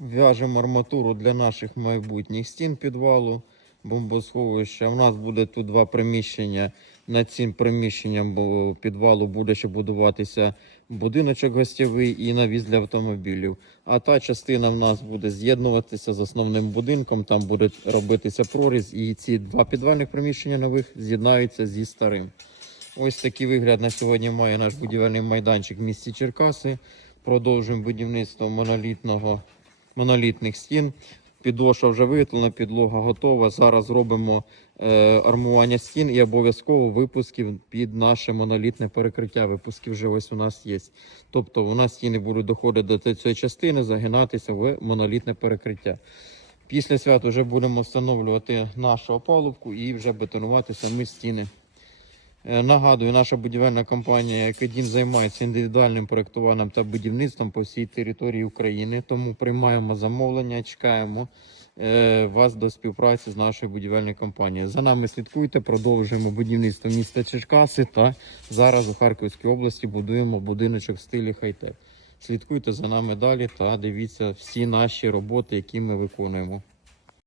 В'яжемо арматуру для наших майбутніх стін підвалу, бомбосховища. У нас буде тут два приміщення. Над цим приміщенням підвалу буде ще будуватися будиночок гостєвий і навіс для автомобілів. А та частина в нас буде з'єднуватися з основним будинком. Там буде робитися проріз, і ці два підвальних приміщення нових з'єднаються зі старим. Ось такий вигляд на сьогодні має наш будівельний майданчик в місті Черкаси. Продовжуємо будівництво монолітного, монолітних стін. Підошва вже виготовлена, підлога готова. Зараз робимо е, армування стін і обов'язково випусків під наше монолітне перекриття. Випуски вже ось у нас є. Тобто у нас стіни будуть доходити до цієї частини, загинатися в монолітне перекриття. Після свят вже будемо встановлювати нашу опалубку і вже бетонувати самі стіни. Е, Нагадую, наша будівельна компанія Екадін займається індивідуальним проєктуванням та будівництвом по всій території України. Тому приймаємо замовлення, чекаємо е, вас до співпраці з нашою будівельною компанією. За нами слідкуйте, продовжуємо будівництво міста Черкаси та зараз у Харківській області будуємо будиночок в стилі хай-тек. Слідкуйте за нами далі та дивіться всі наші роботи, які ми виконуємо.